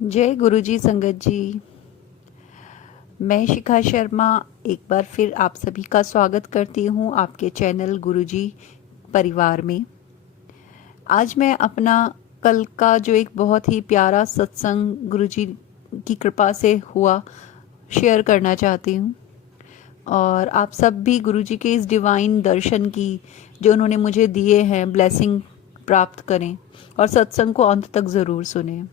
जय गुरुजी संगत जी। मैं शिखा शर्मा एक बार फिर आप सभी का स्वागत करती हूँ आपके चैनल गुरुजी परिवार में। आज मैं अपना कल का जो एक बहुत ही प्यारा सत्संग गुरुजी की कृपा से हुआ शेयर करना चाहती हूँ, और आप सब भी गुरुजी के इस डिवाइन दर्शन की जो उन्होंने मुझे दिए हैं ब्लेसिंग प्राप्त करें और सत्संग को अंत तक ज़रूर सुनें।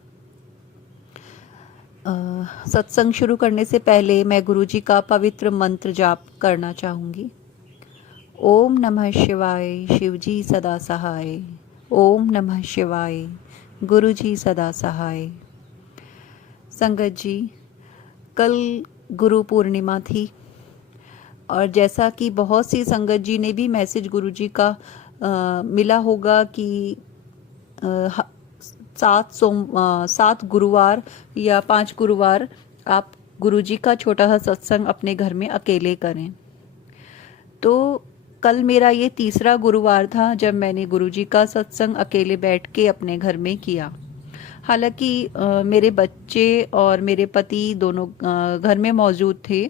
सत्संग शुरू करने से पहले मैं गुरुजी का पवित्र मंत्र जाप करना चाहूँगी। ओम नमः शिवाय, शिवजी सदा सहाय। ओम नमः शिवाय, गुरुजी सदा सहाय। संगत जी, कल गुरु पूर्णिमा थी, और जैसा कि बहुत सी संगत जी ने भी मैसेज गुरुजी का मिला होगा कि 7 गुरुवार या 5 गुरुवार आप गुरुजी का छोटा सा सत्संग अपने घर में अकेले करें। तो कल मेरा ये तीसरा गुरुवार था जब मैंने गुरुजी का सत्संग अकेले बैठ के अपने घर में किया। हालांकि मेरे बच्चे और मेरे पति दोनों घर में मौजूद थे,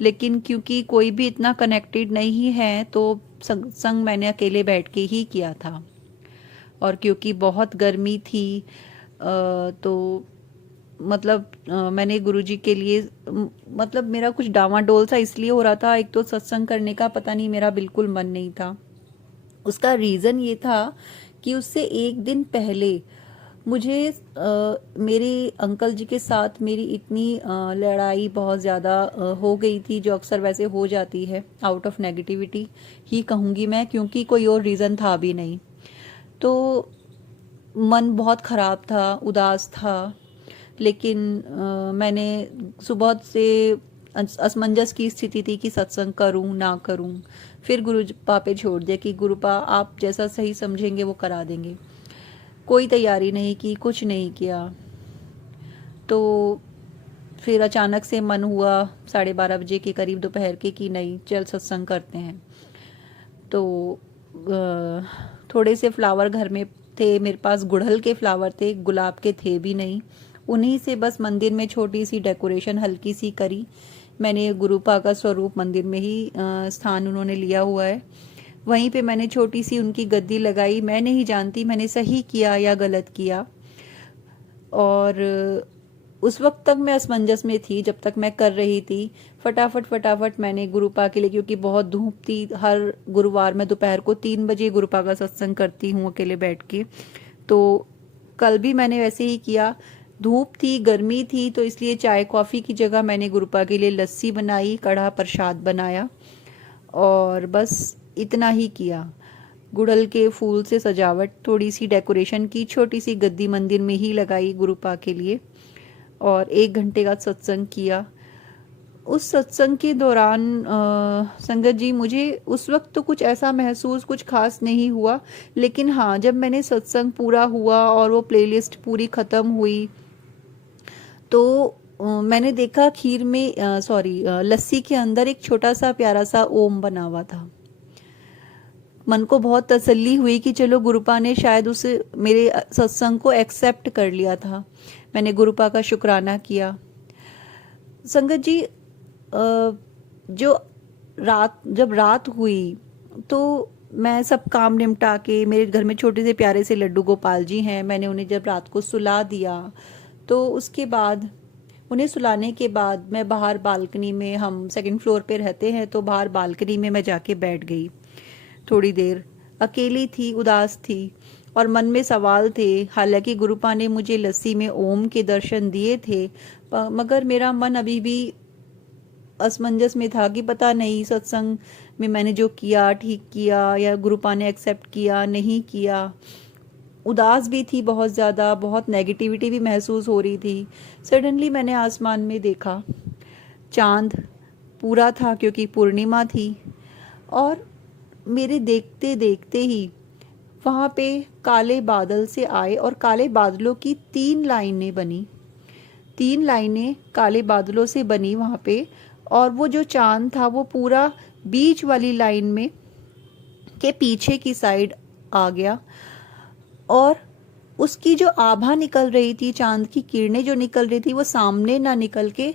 लेकिन क्योंकि कोई भी इतना कनेक्टेड नहीं है तो सत्संग मैंने अकेले बैठ के ही किया था। और क्योंकि बहुत गर्मी थी तो मतलब मैंने गुरुजी के लिए मतलब मेरा कुछ डावाडोल सा इसलिए हो रहा था। एक तो सत्संग करने का पता नहीं मेरा बिल्कुल मन नहीं था। उसका रीज़न ये था कि उससे एक दिन पहले मुझे मेरे अंकल जी के साथ मेरी इतनी लड़ाई बहुत ज़्यादा हो गई थी, जो अक्सर वैसे हो जाती है, आउट ऑफ नेगेटिविटी ही कहूँगी मैं, क्योंकि कोई और रीज़न था भी नहीं। तो मन बहुत ख़राब था, उदास था। लेकिन मैंने सुबह से असमंजस की स्थिति थी कि सत्संग करूं ना करूं। फिर गुरुपा पे छोड़ दिया कि गुरुपा आप जैसा सही समझेंगे वो करा देंगे। कोई तैयारी नहीं की, कुछ नहीं किया। तो फिर अचानक से मन हुआ 12:30 बजे के करीब दोपहर के कि नहीं, चल सत्संग करते हैं। तो थोड़े से फ्लावर घर में थे, मेरे पास गुड़हल के फ्लावर थे, गुलाब के थे भी नहीं। उन्हीं से बस मंदिर में छोटी सी डेकोरेशन हल्की सी करी। मैंने गुरुपा का स्वरूप मंदिर में ही स्थान उन्होंने लिया हुआ है, वहीं पे मैंने छोटी सी उनकी गद्दी लगाई। मैं नहीं जानती मैंने सही किया या गलत किया, और उस वक्त तक मैं असमंजस में थी जब तक मैं कर रही थी। फटाफट मैंने गुरुपा के लिए, क्योंकि बहुत धूप थी, हर गुरुवार मैं दोपहर को 3 बजे गुरुपा का सत्संग करती हूँ अकेले बैठ के। तो कल भी मैंने वैसे ही किया। धूप थी, गर्मी थी, तो इसलिए चाय कॉफ़ी की जगह मैंने गुरुपा के लिए लस्सी बनाई, कढ़ा प्रसाद बनाया, और बस इतना ही किया। गुड़हल के फूल से सजावट, थोड़ी सी डेकोरेशन की, छोटी सी गद्दी मंदिर में ही लगाई गुरुपा के लिए, और 1 घंटे का सत्संग किया। उस सत्संग के दौरान संगत जी, मुझे उस वक्त तो कुछ ऐसा महसूस कुछ खास नहीं हुआ, लेकिन हाँ, जब मैंने सत्संग पूरा हुआ और वो प्लेलिस्ट पूरी ख़त्म हुई तो मैंने देखा खीर में लस्सी के अंदर एक छोटा सा प्यारा सा ओम बना हुआ था। मन को बहुत तसल्ली हुई कि चलो गुरुपा ने शायद उस मेरे सत्संग को एक्सेप्ट कर लिया था। मैंने गुरुपा का शुक्राना किया। संगत जी, जो जब रात हुई तो मैं सब काम निपटा के, मेरे घर में छोटे से प्यारे से लड्डू गोपाल जी हैं, मैंने उन्हें जब रात को सुला दिया तो उसके बाद, उन्हें सुलाने के बाद मैं बाहर बालकनी में, हम सेकंड फ्लोर पे रहते हैं, तो बाहर बालकनी में मैं जाके बैठ गई। थोड़ी देर अकेली थी, उदास थी, और मन में सवाल थे। हालांकि गुरुपा ने मुझे लस्सी में ओम के दर्शन दिए थे, मगर मेरा मन अभी भी असमंजस में था कि पता नहीं सत्संग में मैंने जो किया ठीक किया या गुरुपा ने एक्सेप्ट किया नहीं किया। उदास भी थी बहुत ज़्यादा, बहुत नेगेटिविटी भी महसूस हो रही थी। सडनली मैंने आसमान में देखा, चांद पूरा था क्योंकि पूर्णिमा थी, और मेरे देखते देखते ही वहाँ पे काले बादल से आए, और काले बादलों की 3 लाइनें बनी। 3 लाइनें काले बादलों से बनी वहाँ पे, और वो जो चांद था वो पूरा बीच वाली लाइन में के पीछे की साइड आ गया, और उसकी जो आभा निकल रही थी, चांद की किरणें जो निकल रही थी, वो सामने ना निकल के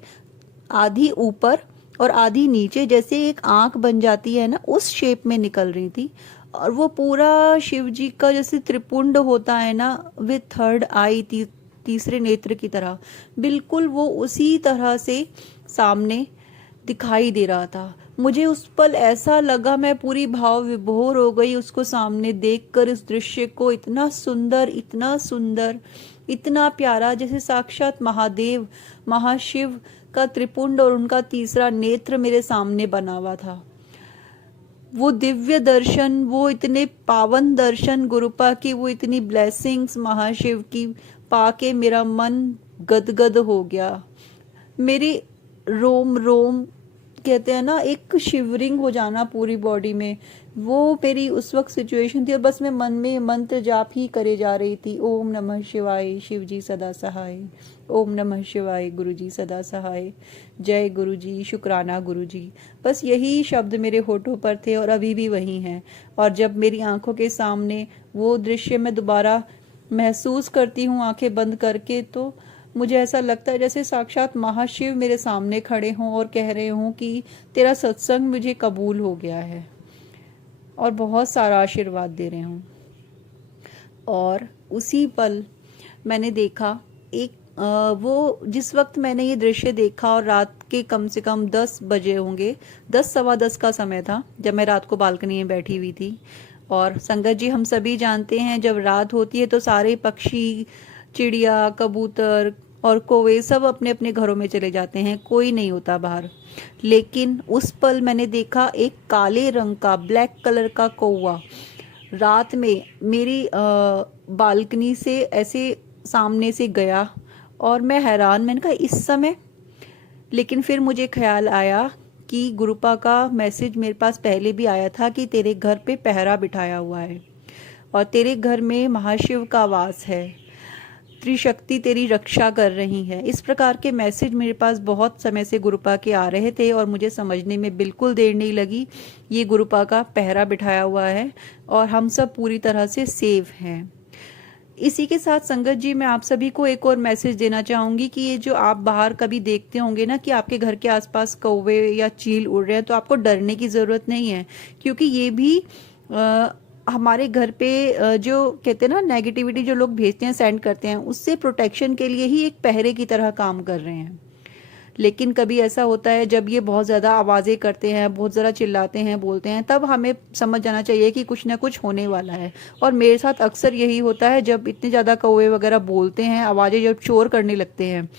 आधी ऊपर और आधी नीचे, जैसे एक आंख बन जाती है ना, उस शेप में निकल रही थी। और वो पूरा शिव जी का जैसे त्रिपुंड होता है ना, विथ थर्ड आई, तीसरे नेत्र की तरह, बिल्कुल वो उसी तरह से सामने दिखाई दे रहा था। मुझे उस पल ऐसा लगा, मैं पूरी भाव विभोर हो गई उसको सामने देखकर, इस दृश्य को। इतना सुंदर, इतना सुंदर, इतना प्यारा, जैसे साक्षात महादेव, महाशिव का त्रिपुंड और उनका तीसरा नेत्र मेरे सामने बना हुआ था। वो दिव्य दर्शन, वो इतने पावन दर्शन गुरुपा की, वो इतनी ब्लेसिंग्स महाशिव की पाके मेरा मन गदगद हो गया। मेरी रोम रोम, कहते हैं ना, एक शिवरिंग हो जाना पूरी बॉडी में, वो मेरी उस वक्त सिचुएशन थी। और बस मैं मन में मंत्र जाप ही करे जा रही थी, ओम नमः शिवाय, शिव जी सदा सहाय, ओम नमः शिवाय, गुरु जी सदा सहाय, जय गुरु जी, शुक्राना गुरु जी। बस यही शब्द मेरे होठों पर थे और अभी भी वही हैं। और जब मेरी आंखों के सामने वो दृश्य मैं दोबारा महसूस करती हूँ आंखें बंद करके, तो मुझे ऐसा लगता है जैसे साक्षात महाशिव मेरे सामने खड़े हों और कह रहे हों कि तेरा सत्संग मुझे कबूल हो गया है, और बहुत सारा आशीर्वाद दे रहे हों। और उसी पल मैंने देखा एक वो जिस वक्त मैंने ये दृश्य देखा, और रात के कम से कम 10 बजे होंगे, 10 सवा 10 का समय था जब मैं रात को बालकनी में बैठी हुई थी। और संगत जी, हम सभी जानते हैं जब रात होती है तो सारे पक्षी, चिड़िया, कबूतर और कौवे सब अपने अपने घरों में चले जाते हैं, कोई नहीं होता बाहर। लेकिन उस पल मैंने देखा एक काले रंग का, ब्लैक कलर का कौवा रात में मेरी बालकनी से ऐसे सामने से गया। और मैं हैरान, मैंने कहा इस समय। लेकिन फिर मुझे ख्याल आया कि गुरुपा का मैसेज मेरे पास पहले भी आया था कि तेरे घर पे पहरा बिठाया हुआ है और तेरे घर में महाशिव का वास है, त्रिशक्ति तेरी रक्षा कर रही है। इस प्रकार के मैसेज मेरे पास बहुत समय से गुरुपा के आ रहे थे और मुझे समझने में बिल्कुल देर नहीं लगी। ये गुरुपा का पहरा बिठाया हुआ है और हम सब पूरी तरह से सेफ हैं। इसी के साथ संगत जी, मैं आप सभी को एक और मैसेज देना चाहूँगी कि ये जो आप बाहर कभी देखते होंगे ना कि आपके घर के आसपास कौवे या चील उड़ रहे हैं, तो आपको डरने की ज़रूरत नहीं है, क्योंकि ये भी हमारे घर पे जो कहते हैं ना नेगेटिविटी जो लोग भेजते हैं, सेंड करते हैं, उससे प्रोटेक्शन के लिए ही एक पहरे की तरह काम कर रहे हैं। लेकिन कभी ऐसा होता है जब ये बहुत ज़्यादा आवाज़ें करते हैं, बहुत ज़्यादा चिल्लाते हैं, बोलते हैं, तब हमें समझ जाना चाहिए कि कुछ ना कुछ होने वाला है। और मेरे साथ अक्सर यही होता है, जब इतने ज़्यादा कौवे वगैरह बोलते हैं, आवाज़ें जब शोर करने लगते हैं,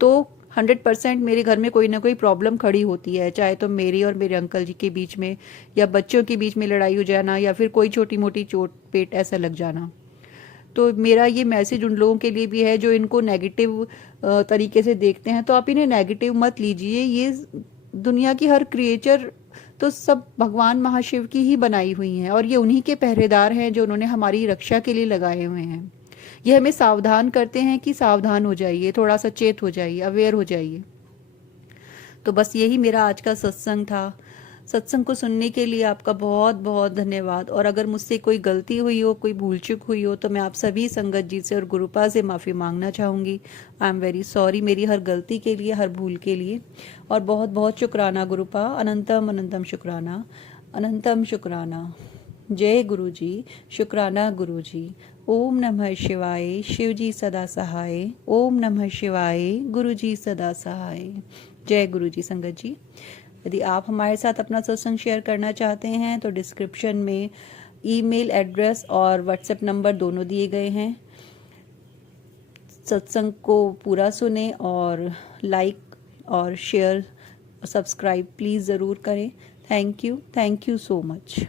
तो 100% मेरे घर में कोई ना कोई प्रॉब्लम खड़ी होती है, चाहे तो मेरी और मेरे अंकल जी के बीच में, या बच्चों के बीच में लड़ाई हो जाना, या फिर कोई छोटी मोटी चोट पेट ऐसा लग जाना। तो मेरा ये मैसेज उन लोगों के लिए भी है जो इनको नेगेटिव तरीके से देखते हैं, तो आप इन्हें नेगेटिव मत लीजिए। ये दुनिया की हर क्रिएचर तो सब भगवान महाशिव की ही बनाई हुई हैं, और ये उन्हीं के पहरेदार हैं जो उन्होंने हमारी रक्षा के लिए लगाए हुए हैं। ये हमें सावधान करते हैं कि सावधान हो जाइए, थोड़ा सचेत हो जाइए, अवेयर हो जाइए। तो बस यही मेरा आज का सत्संग था। सत्संग को सुनने के लिए आपका बहुत बहुत धन्यवाद। और अगर मुझसे कोई गलती हुई हो, कोई भूल चूक हुई हो, तो मैं आप सभी संगत जी से और गुरुपा से माफ़ी मांगना चाहूँगी। आई एम वेरी सॉरी, मेरी हर गलती के लिए, हर भूल के लिए। और बहुत बहुत शुक्राना गुरुपा, अनंतम अनंतम शुक्राना, अनंतम शुक्राना। जय गुरु जी, शुक्राना गुरु जी। ओम नमः शिवाय, शिव जी सदा सहाय। ओम नमः शिवाय, गुरु जी सदा सहाय। जय गुरु जी। संगत जी, यदि आप हमारे साथ अपना सत्संग शेयर करना चाहते हैं तो डिस्क्रिप्शन में ईमेल एड्रेस और व्हाट्सएप नंबर दोनों दिए गए हैं। सत्संग को पूरा सुने और लाइक और शेयर, सब्सक्राइब प्लीज़ ज़रूर करें। Thank you so much.